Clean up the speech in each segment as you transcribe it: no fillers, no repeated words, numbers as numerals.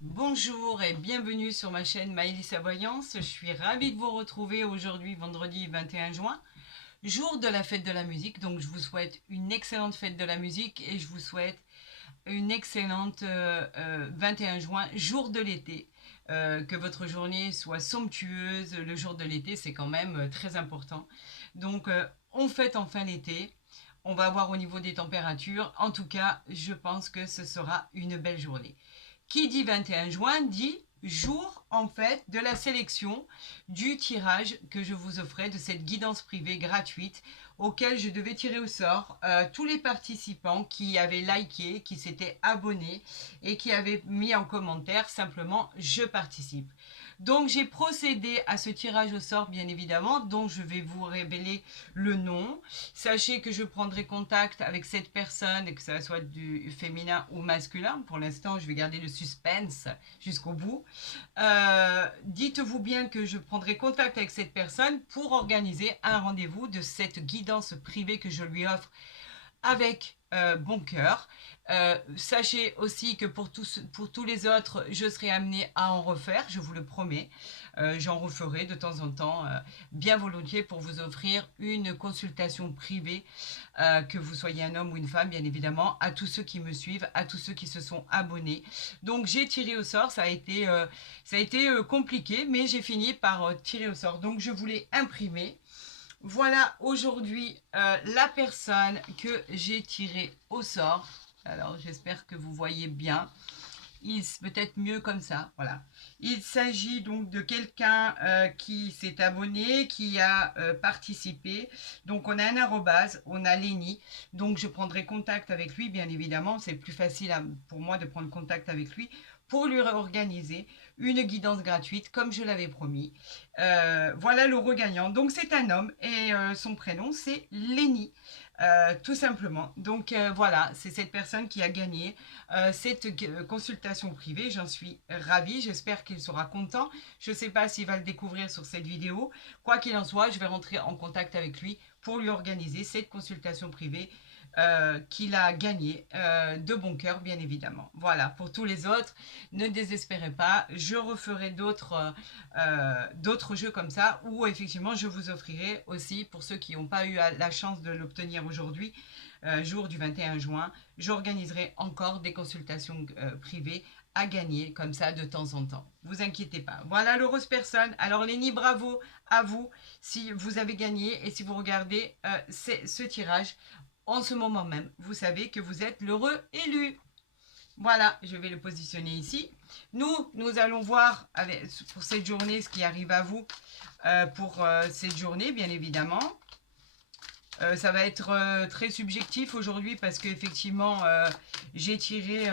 Bonjour et bienvenue sur ma chaîne Maëlys Voyance. Je suis ravie de vous retrouver aujourd'hui, vendredi 21 juin, jour de la fête de la musique. Donc je vous souhaite une excellente fête de la musique et je vous souhaite une excellente 21 juin, jour de l'été. Que votre journée soit somptueuse. Le jour de l'été, c'est quand même très important. Donc on fête enfin l'été. On va voir au niveau des températures. En tout cas, je pense que ce sera une belle journée. Qui dit 21 juin dit jour en fait de la sélection du tirage que je vous offrais de cette guidance privée gratuite auquel je devais tirer au sort tous les participants qui avaient liké, qui s'étaient abonnés et qui avaient mis en commentaire simplement je participe. Donc j'ai procédé à ce tirage au sort bien évidemment, dont je vais vous révéler le nom. Sachez que je prendrai contact avec cette personne, que ça soit du féminin ou masculin. Pour l'instant, je vais garder le suspense jusqu'au bout. Dites-vous bien que je prendrai contact avec cette personne pour organiser un rendez-vous de cette guidance privée que je lui offre avec bon cœur. Sachez aussi que pour tous les autres, je serai amenée à en refaire, je vous le promets. J'en referai de temps en temps, bien volontiers, pour vous offrir une consultation privée, que vous soyez un homme ou une femme, bien évidemment, à tous ceux qui me suivent, à tous ceux qui se sont abonnés. Donc j'ai tiré au sort, ça a été compliqué, mais j'ai fini par tirer au sort. Donc je voulais imprimer. Voilà aujourd'hui la personne que j'ai tirée au sort. Alors j'espère que vous voyez bien. Peut-être mieux comme ça. Voilà. Il s'agit donc de quelqu'un qui s'est abonné, qui a participé. Donc on a un arrobase, on a Lenny. Donc je prendrai contact avec lui, bien évidemment. C'est plus facile pour moi de prendre contact avec lui pour lui organiser une guidance gratuite, comme je l'avais promis. Voilà le regagnant. Donc c'est un homme et son prénom c'est Lenny. Tout simplement. Donc voilà, c'est cette personne qui a gagné cette consultation privée. J'en suis ravie. J'espère qu'il sera content. Je ne sais pas s'il va le découvrir sur cette vidéo. Quoi qu'il en soit, je vais rentrer en contact avec lui pour lui organiser cette consultation privée qu'il a gagnée de bon cœur, bien évidemment. Voilà, pour tous les autres, ne désespérez pas. Je referai d'autres jeux comme ça où effectivement je vous offrirai aussi, pour ceux qui n'ont pas eu la chance de l'obtenir aujourd'hui, jour du 21 juin, j'organiserai encore des consultations privées à gagner comme ça de temps en temps. Vous inquiétez pas. Voilà l'heureuse personne. Alors Lénie, bravo à vous si vous avez gagné et si vous regardez ce tirage en ce moment même. Vous savez que vous êtes l'heureux élu. Voilà, je vais le positionner ici. Nous allons voir pour cette journée ce qui arrive à vous pour cette journée, bien évidemment. Ça va être très subjectif aujourd'hui parce qu'effectivement, j'ai tiré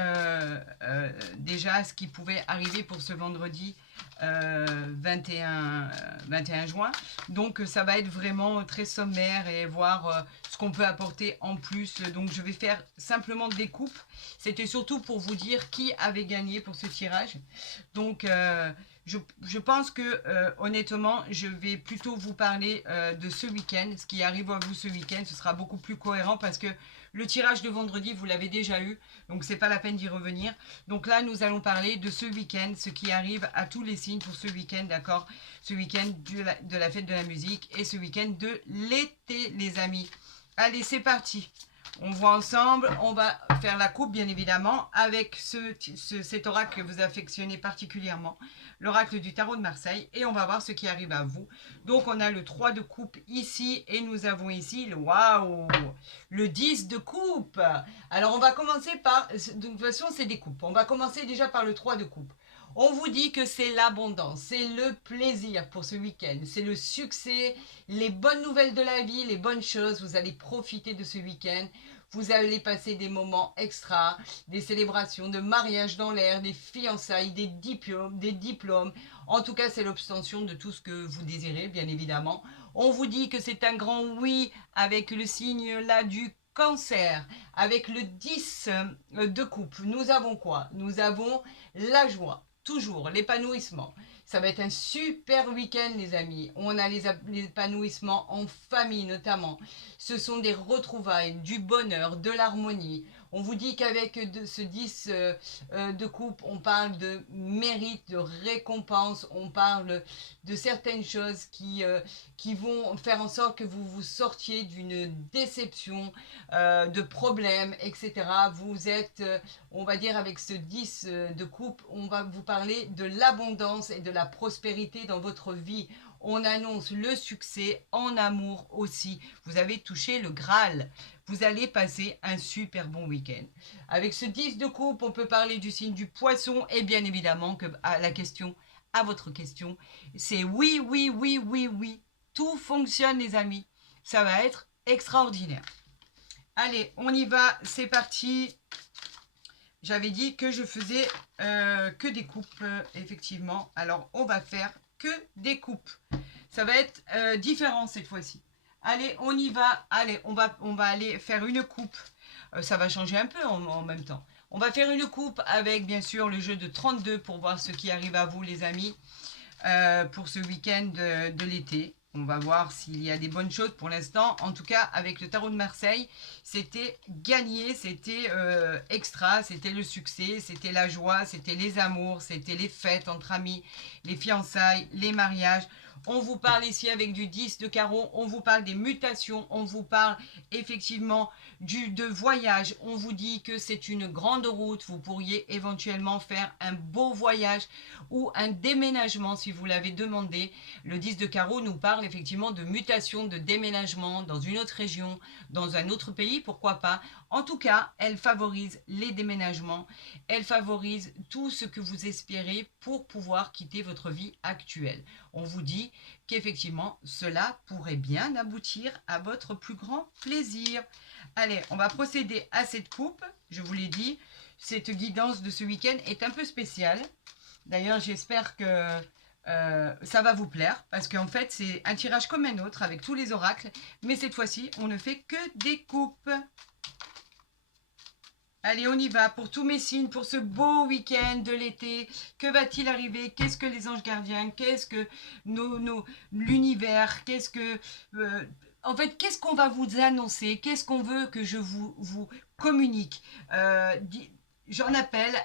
déjà ce qui pouvait arriver pour ce vendredi 21 juin. Donc ça va être vraiment très sommaire et voir ce qu'on peut apporter en plus. Donc je vais faire simplement des coupes. C'était surtout pour vous dire qui avait gagné pour ce tirage. Donc je pense que honnêtement, je vais plutôt vous parler de ce week-end, ce qui arrive à vous ce week-end. Ce sera beaucoup plus cohérent parce que le tirage de vendredi, vous l'avez déjà eu, donc c'est pas la peine d'y revenir. Donc là, nous allons parler de ce week-end, ce qui arrive à tous les signes pour ce week-end, d'accord? Ce week-end de la fête de la musique et ce week-end de l'été, les amis. Allez, c'est parti. On voit ensemble, on va faire la coupe bien évidemment avec cet oracle que vous affectionnez particulièrement, l'oracle du tarot de Marseille, et on va voir ce qui arrive à vous. Donc on a le 3 de coupe ici et nous avons ici le waouh, le 10 de coupe. Alors on va commencer par, de toute façon c'est des coupes, on va commencer déjà par le 3 de coupe. On vous dit que c'est l'abondance, c'est le plaisir pour ce week-end, c'est le succès, les bonnes nouvelles de la vie, les bonnes choses. Vous allez profiter de ce week-end. Vous allez passer des moments extra, des célébrations de mariage dans l'air, des fiançailles, des diplômes. En tout cas, c'est l'obtention de tout ce que vous désirez, bien évidemment. On vous dit que c'est un grand oui avec le signe là du Cancer, avec le 10 de coupe. Nous avons quoi? Nous avons la joie, toujours l'épanouissement. Ça va être un super week-end, les amis. On a l'épanouissement en famille, notamment. Ce sont des retrouvailles, du bonheur, de l'harmonie. On vous dit qu'avec ce 10 de coupe, on parle de mérite, de récompense, on parle de certaines choses qui vont faire en sorte que vous vous sortiez d'une déception, de problèmes, etc. Vous êtes, on va dire avec ce 10 de coupe, on va vous parler de l'abondance et de la prospérité dans votre vie. On annonce le succès en amour aussi. Vous avez touché le Graal. Vous allez passer un super bon week-end. Avec ce 10 de coupe, on peut parler du signe du poisson et bien évidemment que à votre question, c'est oui, oui, oui, oui, oui. Tout fonctionne les amis. Ça va être extraordinaire. Allez, on y va, c'est parti. J'avais dit que je faisais que des coupes, effectivement. Alors, on va faire que des coupes. Ça va être différent cette fois-ci. Allez, on y va. Allez, on va aller faire une coupe. Ça va changer un peu en même temps. On va faire une coupe avec, bien sûr, le jeu de 32 pour voir ce qui arrive à vous, les amis, pour ce week-end de l'été. On va voir s'il y a des bonnes choses pour l'instant. En tout cas, avec le tarot de Marseille, c'était gagné, c'était extra, c'était le succès, c'était la joie, c'était les amours, c'était les fêtes entre amis, les fiançailles, les mariages. On vous parle ici avec du 10 de carreau, on vous parle des mutations, on vous parle effectivement de voyage. On vous dit que c'est une grande route, vous pourriez éventuellement faire un beau voyage ou un déménagement si vous l'avez demandé. Le 10 de carreau nous parle effectivement de mutation, de déménagement dans une autre région, dans un autre pays, pourquoi pas. En tout cas, elle favorise les déménagements, elle favorise tout ce que vous espérez pour pouvoir quitter votre vie actuelle. On vous dit qu'effectivement, cela pourrait bien aboutir à votre plus grand plaisir. Allez, on va procéder à cette coupe. Je vous l'ai dit, cette guidance de ce week-end est un peu spéciale. D'ailleurs, j'espère que ça va vous plaire parce qu'en fait, c'est un tirage comme un autre avec tous les oracles. Mais cette fois-ci, on ne fait que des coupes. Allez, on y va pour tous mes signes, pour ce beau week-end de l'été. Que va-t-il arriver? Qu'est-ce que les anges gardiens? Qu'est-ce que l'univers? Qu'est-ce que... en fait, qu'est-ce qu'on va vous annoncer? Qu'est-ce qu'on veut que je vous communique? J'en appelle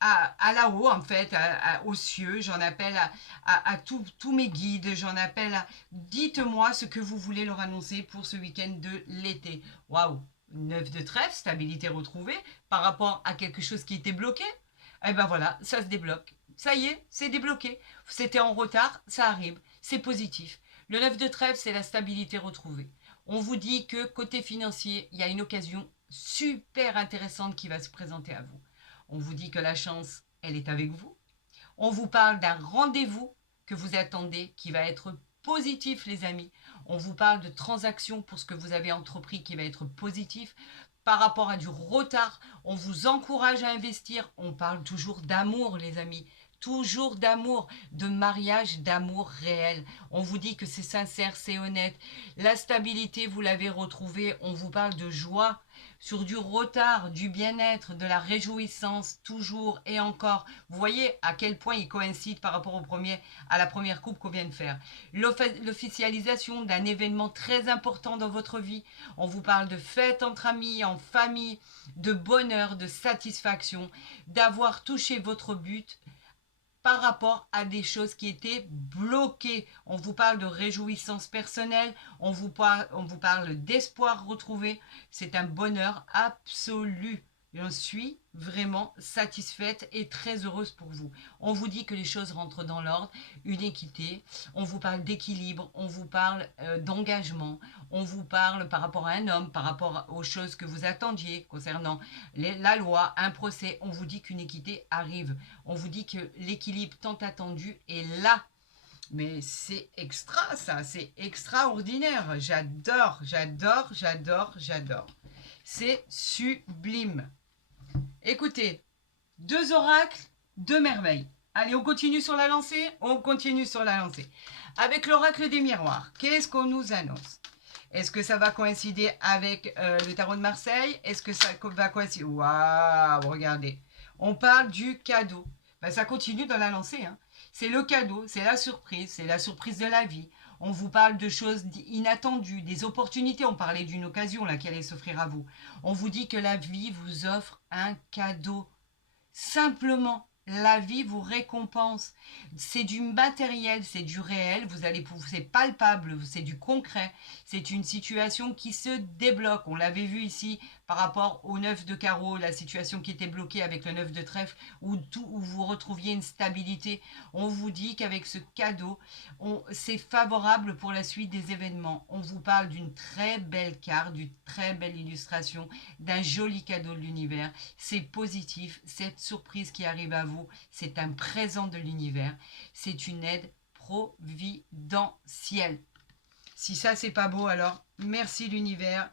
à là-haut, en fait, aux cieux. J'en appelle à tous mes guides. J'en appelle à... Dites-moi ce que vous voulez leur annoncer pour ce week-end de l'été. Waouh! 9 de trèfle, stabilité retrouvée, par rapport à quelque chose qui était bloqué, et ben voilà, ça se débloque. Ça y est, c'est débloqué. C'était en retard, ça arrive. C'est positif. Le 9 de trèfle, c'est la stabilité retrouvée. On vous dit que côté financier, il y a une occasion super intéressante qui va se présenter à vous. On vous dit que la chance, elle est avec vous. On vous parle d'un rendez-vous que vous attendez qui va être positif, les amis. On vous parle de transactions pour ce que vous avez entrepris qui va être positif. Par rapport à du retard, on vous encourage à investir. On parle toujours d'amour, les amis. Toujours d'amour, de mariage, d'amour réel. On vous dit que c'est sincère, c'est honnête. La stabilité, vous l'avez retrouvée. On vous parle de joie, sur du retard, du bien-être, de la réjouissance, toujours et encore. Vous voyez à quel point il coïncide par rapport à la première coupe qu'on vient de faire. L'officialisation d'un événement très important dans votre vie. On vous parle de fêtes entre amis, en famille, de bonheur, de satisfaction, d'avoir touché votre but par rapport à des choses qui étaient bloquées. On vous parle de réjouissance personnelle, on vous parle d'espoir retrouvé. C'est un bonheur absolu. J'en suis vraiment satisfaite et très heureuse pour vous. On vous dit que les choses rentrent dans l'ordre, une équité, on vous parle d'équilibre, on vous parle d'engagement, on vous parle par rapport à un homme, par rapport aux choses que vous attendiez concernant la loi, un procès, on vous dit qu'une équité arrive. On vous dit que l'équilibre tant attendu est là. Mais c'est extra ça, c'est extraordinaire. J'adore, j'adore, j'adore, j'adore. C'est sublime. Écoutez, 2 oracles, 2 merveilles. Allez, on continue sur la lancée? On continue sur la lancée. Avec l'oracle des miroirs, qu'est-ce qu'on nous annonce? Est-ce que ça va coïncider avec le tarot de Marseille? Est-ce que ça va coïncider? Waouh, regardez. On parle du cadeau. Ben, ça continue dans la lancée. Hein. C'est le cadeau, c'est la surprise de la vie. On vous parle de choses inattendues, des opportunités. On parlait d'une occasion là qui allait s'offrir à vous. On vous dit que la vie vous offre un cadeau. Simplement, la vie vous récompense. C'est du matériel, c'est du réel. C'est palpable, c'est du concret. C'est une situation qui se débloque. On l'avait vu ici par rapport au 9 de carreau, la situation qui était bloquée avec le 9 de trèfle, où vous retrouviez une stabilité. On vous dit qu'avec ce cadeau, c'est favorable pour la suite des événements. On vous parle d'une très belle carte, d'une très belle illustration, d'un joli cadeau de l'univers. C'est positif, cette surprise qui arrive à vous, c'est un présent de l'univers, c'est une aide providentielle. Si ça c'est pas beau, alors merci l'univers,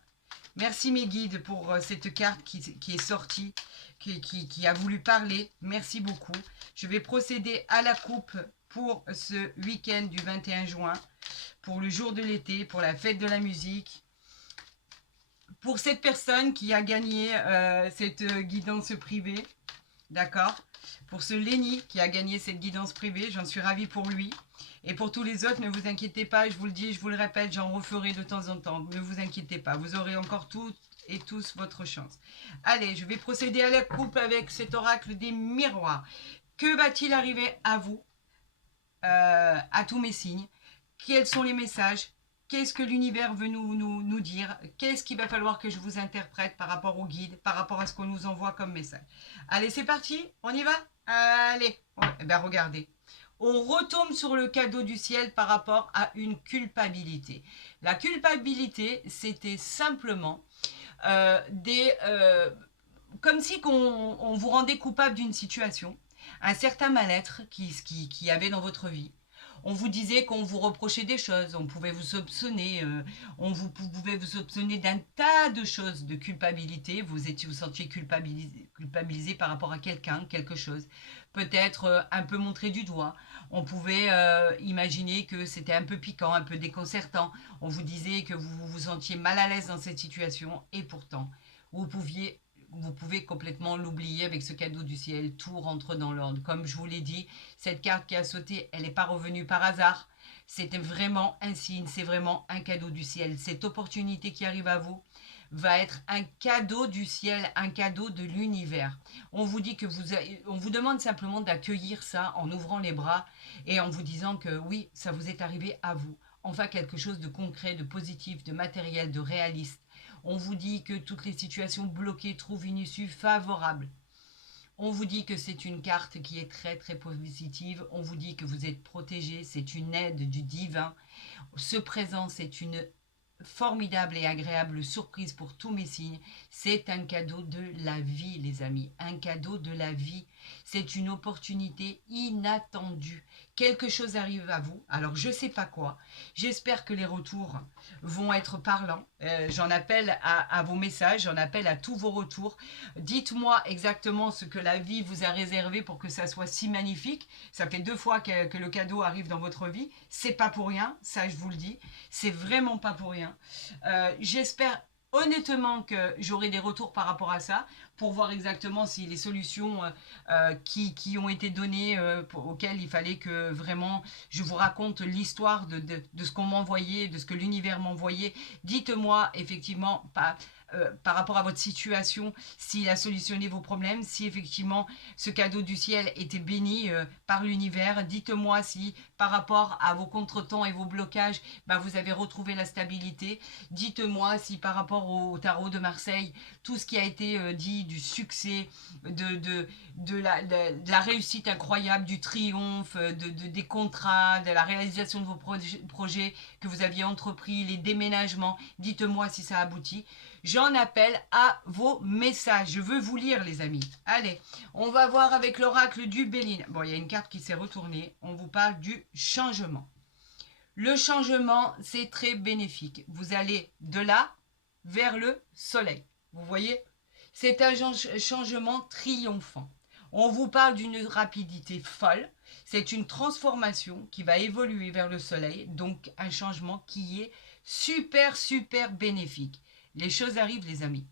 merci mes guides pour cette carte qui est sortie, qui a voulu parler, merci beaucoup. Je vais procéder à la coupe pour ce week-end du 21 juin, pour le jour de l'été, pour la fête de la musique. Pour cette personne qui a gagné cette guidance privée, d'accord? Pour ce Lenny qui a gagné cette guidance privée, j'en suis ravie pour lui. Et pour tous les autres, ne vous inquiétez pas, je vous le dis, je vous le répète, j'en referai de temps en temps. Ne vous inquiétez pas, vous aurez encore toutes et tous votre chance. Allez, je vais procéder à la coupe avec cet oracle des miroirs. Que va-t-il arriver à vous, à tous mes signes? Quels sont les messages? Qu'est-ce que l'univers veut nous dire? Qu'est-ce qu'il va falloir que je vous interprète par rapport au guide, par rapport à ce qu'on nous envoie comme message? Allez, c'est parti, on y va? Allez, eh bien regardez. On retombe sur le cadeau du ciel par rapport à une culpabilité. La culpabilité, c'était simplement comme si on vous rendait coupable d'une situation, un certain mal-être qui avait dans votre vie. On vous disait qu'on vous reprochait des choses, on pouvait vous soupçonner, vous pouvez vous soupçonner d'un tas de choses, de culpabilité. Vous sentiez culpabilisé par rapport à quelqu'un, quelque chose. Peut-être un peu montré du doigt. On pouvait imaginer que c'était un peu piquant, un peu déconcertant. On vous disait que vous vous sentiez mal à l'aise dans cette situation et pourtant, vous pouvez complètement l'oublier avec ce cadeau du ciel. Tout rentre dans l'ordre. Comme je vous l'ai dit, cette carte qui a sauté, elle n'est pas revenue par hasard. C'était vraiment un signe, c'est vraiment un cadeau du ciel. Cette opportunité qui arrive à vous va être un cadeau du ciel, un cadeau de l'univers. On vous dit que on vous demande simplement d'accueillir ça en ouvrant les bras et en vous disant que oui, ça vous est arrivé à vous. Enfin, quelque chose de concret, de positif, de matériel, de réaliste. On vous dit que toutes les situations bloquées trouvent une issue favorable. On vous dit que c'est une carte qui est très très positive. On vous dit que vous êtes protégé. C'est une aide du divin. Ce présent, c'est une formidable et agréable surprise pour tous mes signes. C'est un cadeau de la vie, les amis. Un cadeau de la vie. C'est une opportunité inattendue. Quelque chose arrive à vous. Alors, je ne sais pas quoi. J'espère que les retours vont être parlants. J'en appelle à vos messages. J'en appelle à tous vos retours. Dites-moi exactement ce que la vie vous a réservé pour que ça soit si magnifique. Ça fait 2 fois que le cadeau arrive dans votre vie. C'est pas pour rien. Ça, je vous le dis. C'est vraiment pas pour rien. J'espère honnêtement que j'aurai des retours par rapport à ça pour voir exactement si les solutions qui ont été données, auxquelles il fallait que vraiment je vous raconte l'histoire de ce qu'on m'envoyait, de ce que l'univers m'envoyait. Dites-moi effectivement par rapport à votre situation, s'il a solutionné vos problèmes, si effectivement ce cadeau du ciel était béni par l'univers. Dites-moi si par rapport à vos contretemps et vos blocages, vous avez retrouvé la stabilité. Dites-moi si par rapport au tarot de Marseille, tout ce qui a été dit du succès, de la réussite incroyable, du triomphe, des contrats, de la réalisation de vos projets que vous aviez entrepris, les déménagements, dites-moi si ça aboutit. J'en appelle à vos messages. Je veux vous lire, les amis. Allez, on va voir avec l'oracle du Béline. Bon, il y a une carte qui s'est retournée. On vous parle du changement. Le changement, c'est très bénéfique. Vous allez de là vers le soleil. Vous voyez? C'est un changement triomphant. On vous parle d'une rapidité folle. C'est une transformation qui va évoluer vers le soleil. Donc, un changement qui est super, super bénéfique. Les choses arrivent, les amis.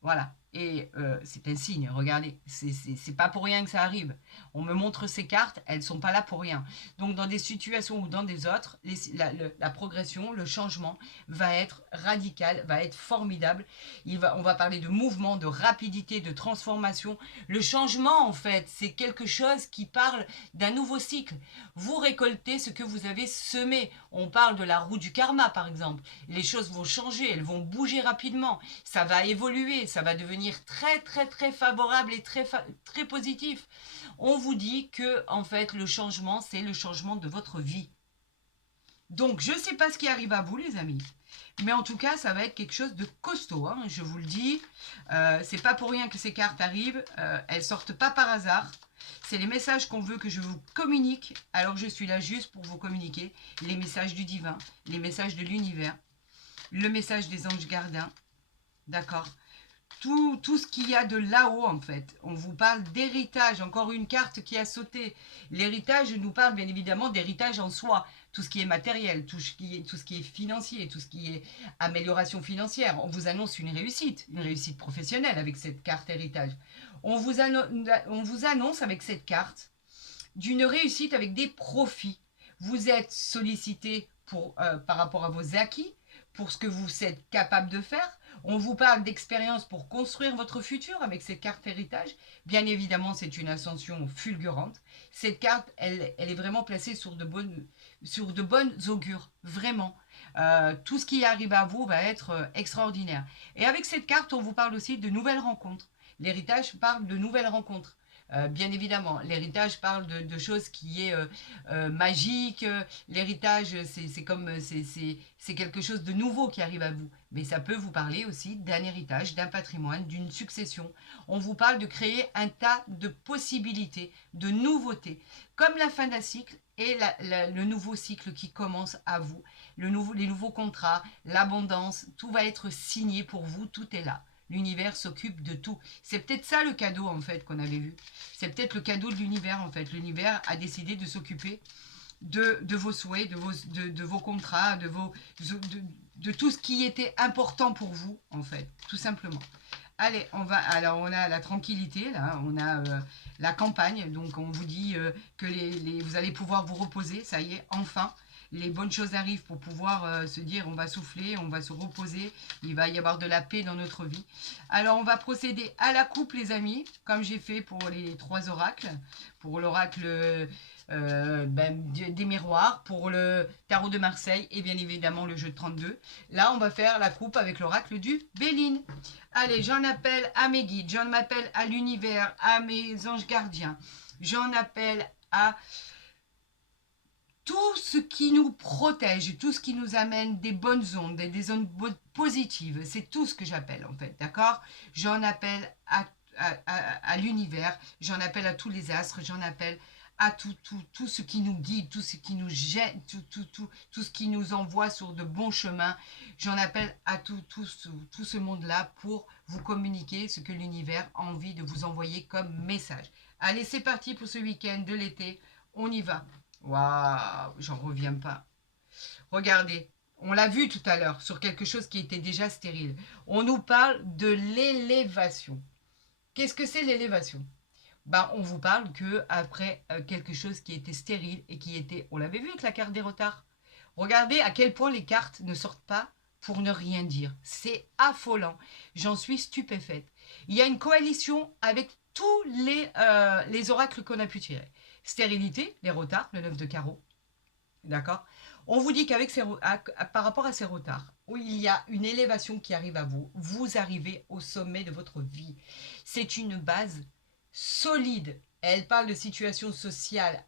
Voilà. Et c'est un signe, regardez, c'est pas pour rien que ça arrive. On me montre ces cartes, elles sont pas là pour rien. Donc dans des situations ou dans des autres, la progression, le changement va être radical, va être formidable. On va parler de mouvement, de rapidité, de transformation. Le changement, en fait, c'est quelque chose qui parle d'un nouveau cycle. Vous récoltez ce que vous avez semé. On parle de la roue du karma, par exemple. Les choses vont changer, elles vont bouger rapidement. Ça va évoluer, ça va devenir très très très favorable et très positif. On vous dit que en fait le changement c'est le changement de votre vie. Donc je ne sais pas ce qui arrive à vous les amis, mais en tout cas ça va être quelque chose de costaud, hein, je vous le dis. C'est pas pour rien que ces cartes arrivent, elles sortent pas par hasard. C'est les messages qu'on veut que je vous communique. Alors je suis là juste pour vous communiquer les messages du divin, les messages de l'univers, le message des anges gardiens. D'accord, tout ce qu'il y a de là-haut en fait. On vous parle d'héritage, encore une carte qui a sauté. L'héritage nous parle bien évidemment d'héritage en soi, tout ce qui est matériel, tout ce qui est financier, tout ce qui est amélioration financière. On vous annonce une réussite professionnelle avec cette carte héritage. On vous annonce avec cette carte d'une réussite avec des profits. Vous êtes sollicité par rapport à vos acquis, pour ce que vous êtes capable de faire. On vous parle d'expérience pour construire votre futur avec cette carte héritage. Bien évidemment, c'est une ascension fulgurante. Cette carte, elle est vraiment placée sur de bonnes augures, vraiment. Tout ce qui arrive à vous va être extraordinaire. Et avec cette carte, on vous parle aussi de nouvelles rencontres. L'héritage parle de nouvelles rencontres. Bien évidemment, l'héritage parle de choses qui est magique. L'héritage, c'est quelque chose de nouveau qui arrive à vous. Mais ça peut vous parler aussi d'un héritage, d'un patrimoine, d'une succession. On vous parle de créer un tas de possibilités, de nouveautés, comme la fin d'un cycle et le nouveau cycle qui commence à vous. Les nouveaux contrats, l'abondance, tout va être signé pour vous, tout est là. L'univers s'occupe de tout. C'est peut-être ça le cadeau en fait qu'on avait vu. C'est peut-être le cadeau de l'univers en fait. L'univers a décidé de s'occuper de vos souhaits, de vos contrats, de tout ce qui était important pour vous en fait, tout simplement. Allez, alors on a la tranquillité, là, on a la campagne, donc on vous dit que vous allez pouvoir vous reposer, ça y est, enfin. Les bonnes choses arrivent pour pouvoir se dire on va souffler, on va se reposer, il va y avoir de la paix dans notre vie. Alors on va procéder à la coupe les amis, comme j'ai fait pour les 3 oracles, pour l'oracle des miroirs, pour le tarot de Marseille et bien évidemment le jeu de 32. Là on va faire la coupe avec l'oracle du Béline. Allez, j'en appelle à mes guides, j'en appelle à l'univers, à mes anges gardiens, j'en appelle à tout ce qui nous protège, tout ce qui nous amène des bonnes ondes, des ondes positives, c'est tout ce que j'appelle en fait, d'accord? J'en appelle à l'univers, j'en appelle à tous les astres, j'en appelle à tout ce qui nous guide, tout ce qui nous jette, tout ce qui nous envoie sur de bons chemins. J'en appelle à tout ce monde-là pour vous communiquer ce que l'univers a envie de vous envoyer comme message. Allez, c'est parti pour ce week-end de l'été, on y va. Waouh, j'en reviens pas. Regardez, on l'a vu tout à l'heure sur quelque chose qui était déjà stérile. On nous parle de l'élévation. Qu'est-ce que c'est l'élévation? On vous parle que après quelque chose qui était stérile et qui était, on l'avait vu avec la carte des retards. Regardez à quel point les cartes ne sortent pas pour ne rien dire. C'est affolant. J'en suis stupéfaite. Il y a une coalition avec tous les oracles qu'on a pu tirer. Stérilité, les retards, le 9 de carreau. D'accord? On vous dit qu'avec par rapport à ces retards, où il y a une élévation qui arrive à vous, vous arrivez au sommet de votre vie. C'est une base solide. Elle parle de situation sociale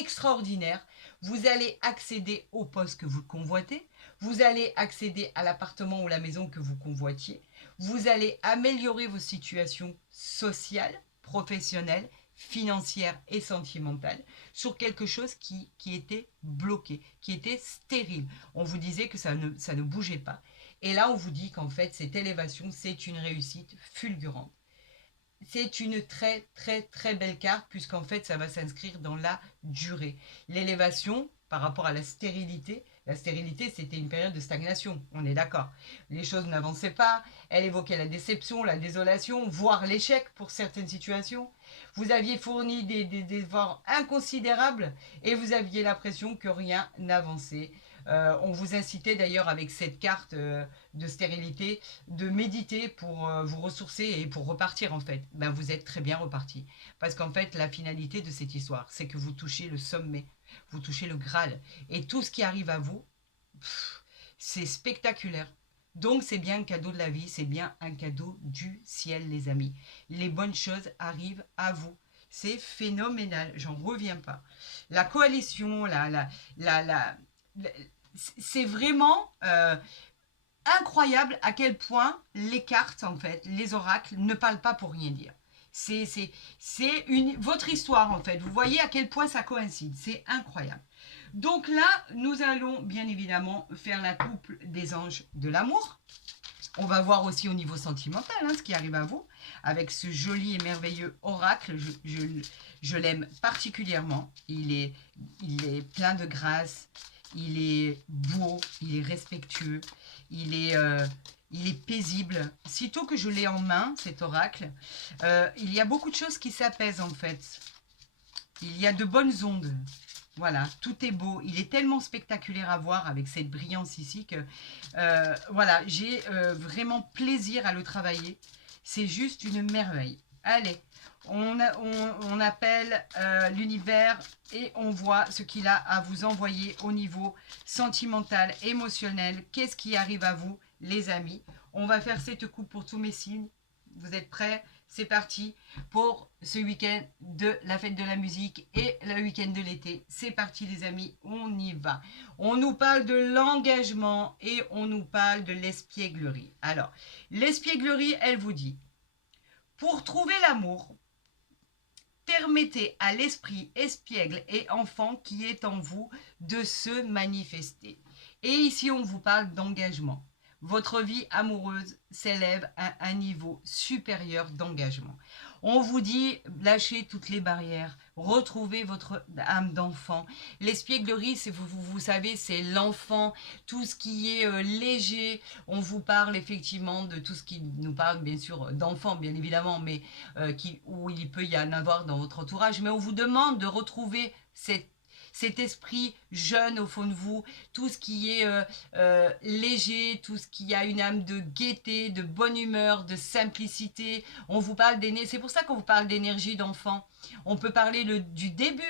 extraordinaire. Vous allez accéder au poste que vous convoitez. Vous allez accéder à l'appartement ou la maison que vous convoitiez. Vous allez améliorer vos situations sociales, professionnelles, financières et sentimentales sur quelque chose qui était bloqué, qui était stérile. On vous disait que ça ne bougeait pas. Et là, on vous dit qu'en fait, cette élévation, c'est une réussite fulgurante. C'est une très très très belle carte puisqu'en fait ça va s'inscrire dans la durée. L'élévation par rapport à la stérilité La stérilité, c'était une période de stagnation, on est d'accord. Les choses n'avançaient pas, elle évoquait la déception, la désolation, voire l'échec pour certaines situations. Vous aviez fourni des efforts inconsidérables et vous aviez l'impression que rien n'avançait. On vous incitait d'ailleurs avec cette carte de stérilité de méditer pour vous ressourcer et pour repartir en fait. Ben, vous êtes très bien reparti. Parce qu'en fait, la finalité de cette histoire, c'est que vous touchez le sommet, vous touchez le Graal. Et tout ce qui arrive à vous, c'est spectaculaire. Donc c'est bien un cadeau de la vie, c'est bien un cadeau du ciel les amis. Les bonnes choses arrivent à vous. C'est phénoménal, j'en reviens pas. La coalition, c'est vraiment incroyable à quel point les cartes, en fait, les oracles, ne parlent pas pour rien dire. C'est votre histoire, en fait. Vous voyez à quel point ça coïncide. C'est incroyable. Donc là, nous allons bien évidemment faire la couple des anges de l'amour. On va voir aussi au niveau sentimental ce qui arrive à vous avec ce joli et merveilleux oracle. Je l'aime particulièrement. Il est plein de grâce. Il est beau. Il est respectueux. Il est paisible. Sitôt que je l'ai en main, cet oracle, il y a beaucoup de choses qui s'apaisent en fait. Il y a de bonnes ondes. Voilà, tout est beau. Il est tellement spectaculaire à voir avec cette brillance ici que voilà, j'ai vraiment plaisir à le travailler. C'est juste une merveille. Allez, on appelle l'univers et on voit ce qu'il a à vous envoyer au niveau sentimental, émotionnel. Qu'est-ce qui arrive à vous, les amis? On va faire cette coupe pour tous mes signes. Vous êtes prêts? C'est parti pour ce week-end de la fête de la musique et le week-end de l'été. C'est parti les amis, on y va. On nous parle de l'engagement et on nous parle de l'espièglerie. Alors, l'espièglerie, elle vous dit, pour trouver l'amour, permettez à l'esprit espiègle et enfant qui est en vous de se manifester. Et ici, on vous parle d'engagement. Votre vie amoureuse s'élève à un niveau supérieur d'engagement. On vous dit, lâchez toutes les barrières, retrouvez votre âme d'enfant. L'espièglerie, vous savez, c'est l'enfant, tout ce qui est léger. On vous parle effectivement de tout ce qui nous parle, bien sûr, d'enfants, bien évidemment, mais où il peut y en avoir dans votre entourage. Mais on vous demande de retrouver cet esprit jeune au fond de vous, tout ce qui est léger, tout ce qui a une âme de gaieté, de bonne humeur, de simplicité. On vous parle c'est pour ça qu'on vous parle d'énergie d'enfant. On peut parler du début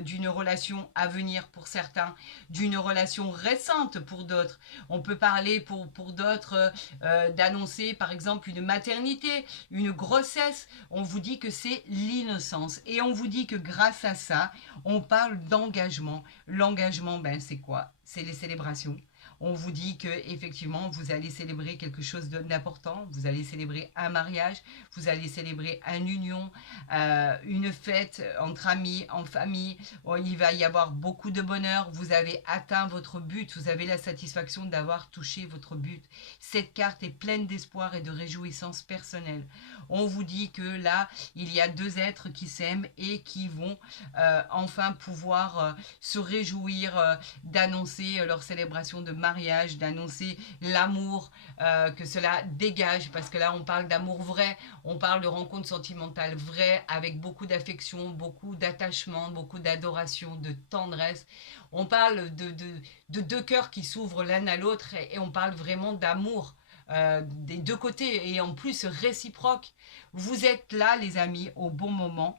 d'une relation à venir pour certains, d'une relation récente pour d'autres. On peut parler pour d'autres d'annoncer par exemple une maternité, une grossesse. On vous dit que c'est l'innocence et on vous dit que grâce à ça, on parle d'engagement. L'engagement, ben, c'est quoi? C'est les célébrations. On vous dit que effectivement vous allez célébrer quelque chose d'important, vous allez célébrer un mariage, vous allez célébrer une union, une fête entre amis, en famille. Bon, il va y avoir beaucoup de bonheur, vous avez atteint votre but, vous avez la satisfaction d'avoir touché votre but. Cette carte est pleine d'espoir et de réjouissance personnelle. On vous dit que là, il y a deux êtres qui s'aiment et qui vont enfin pouvoir se réjouir d'annoncer leur célébration de mariage, d'annoncer l'amour que cela dégage, parce que là on parle d'amour vrai, on parle de rencontres sentimentales vraies avec beaucoup d'affection, beaucoup d'attachement, beaucoup d'adoration, de tendresse. On parle de deux cœurs qui s'ouvrent l'un à l'autre et on parle vraiment d'amour. Des deux côtés et en plus réciproque. Vous êtes là les amis au bon moment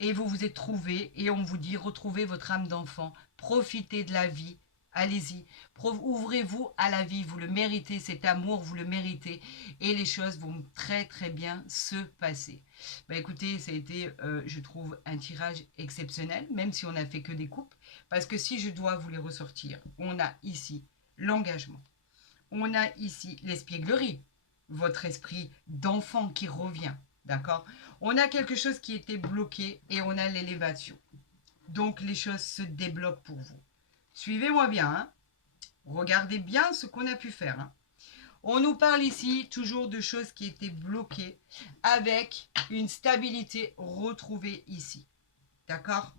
et vous vous êtes trouvés et on vous dit retrouvez votre âme d'enfant, profitez de la vie, allez-y, ouvrez-vous à la vie, vous le méritez, cet amour, vous le méritez et les choses vont très très bien se passer. Bah écoutez, ça a été, je trouve, un tirage exceptionnel, même si on n'a fait que des coupes, parce que si je dois vous les ressortir, on a ici l'engagement, on a ici l'espièglerie, votre esprit d'enfant qui revient, d'accord? On a quelque chose qui était bloqué et on a l'élévation. Donc les choses se débloquent pour vous. Suivez-moi bien, hein? Regardez bien ce qu'on a pu faire. Hein? On nous parle ici toujours de choses qui étaient bloquées avec une stabilité retrouvée ici. D'accord?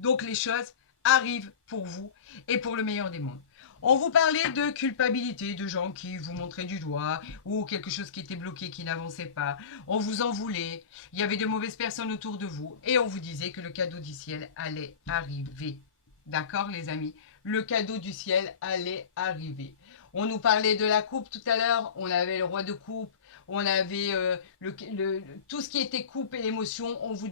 Donc les choses arrive pour vous et pour le meilleur des mondes. On vous parlait de culpabilité, de gens qui vous montraient du doigt ou quelque chose qui était bloqué, qui n'avançait pas. On vous en voulait, il y avait de mauvaises personnes autour de vous et on vous disait que le cadeau du ciel allait arriver. D'accord les amis? Le cadeau du ciel allait arriver. On nous parlait de la coupe tout à l'heure, on avait le roi de coupe, on avait tout ce qui était coupe et émotion, on vous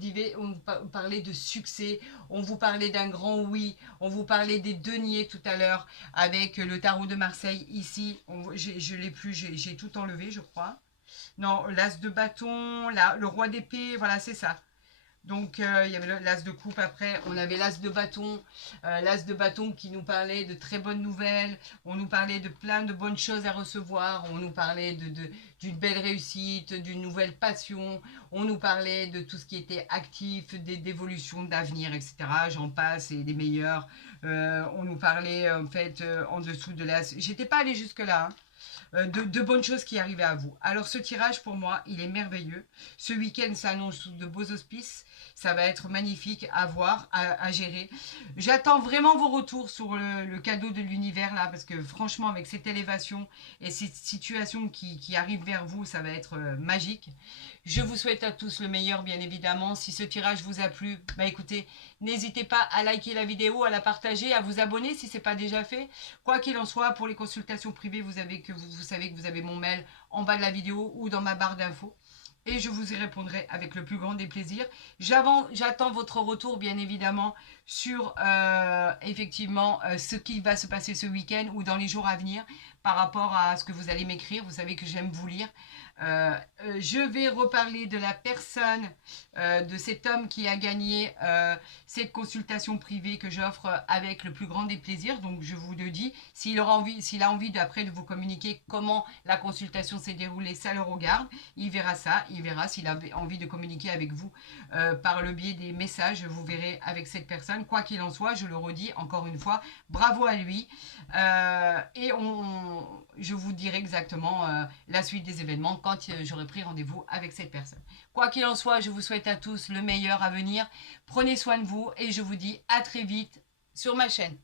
parlait de succès, on vous parlait d'un grand oui, on vous parlait des deniers tout à l'heure avec le tarot de Marseille ici, je l'ai plus, j'ai tout enlevé je crois. Non, l'as de bâton, le roi d'épée, voilà c'est ça. Donc il y avait l'as de coupe après, on avait l'as de bâton qui nous parlait de très bonnes nouvelles, on nous parlait de plein de bonnes choses à recevoir, on nous parlait d'une belle réussite, d'une nouvelle passion, on nous parlait de tout ce qui était actif, d'évolution, d'avenir, etc. J'en passe, et des meilleurs. On nous parlait en fait en dessous de l'as. J'étais pas allée jusque là. Hein. De bonnes choses qui arrivaient à vous. Alors ce tirage pour moi, il est merveilleux. Ce week-end s'annonce sous de beaux auspices. Ça va être magnifique à voir, à gérer. J'attends vraiment vos retours sur le cadeau de l'univers là, parce que franchement avec cette élévation et cette situation qui arrive vers vous, ça va être magique. Je vous souhaite à tous le meilleur bien évidemment. Si ce tirage vous a plu, bah écoutez, n'hésitez pas à liker la vidéo, à la partager, à vous abonner si ce n'est pas déjà fait. Quoi qu'il en soit, pour les consultations privées, vous savez que vous avez mon mail en bas de la vidéo ou dans ma barre d'infos. Et je vous y répondrai avec le plus grand des plaisirs. J'attends votre retour, bien évidemment, sur effectivement ce qui va se passer ce week-end ou dans les jours à venir par rapport à ce que vous allez m'écrire. Vous savez que j'aime vous lire. Je vais reparler de la personne, de cet homme qui a gagné cette consultation privée que j'offre avec le plus grand des plaisirs. Donc je vous le dis, s'il a envie d'après de vous communiquer comment la consultation s'est déroulée, ça le regarde. Il verra ça, il verra s'il a envie de communiquer avec vous par le biais des messages, vous verrez avec cette personne. Quoi qu'il en soit, je le redis encore une fois, bravo à lui. Et je vous dirai exactement la suite des événements quand j'aurai pris rendez-vous avec cette personne. Quoi qu'il en soit, je vous souhaite à tous le meilleur à venir. Prenez soin de vous et je vous dis à très vite sur ma chaîne.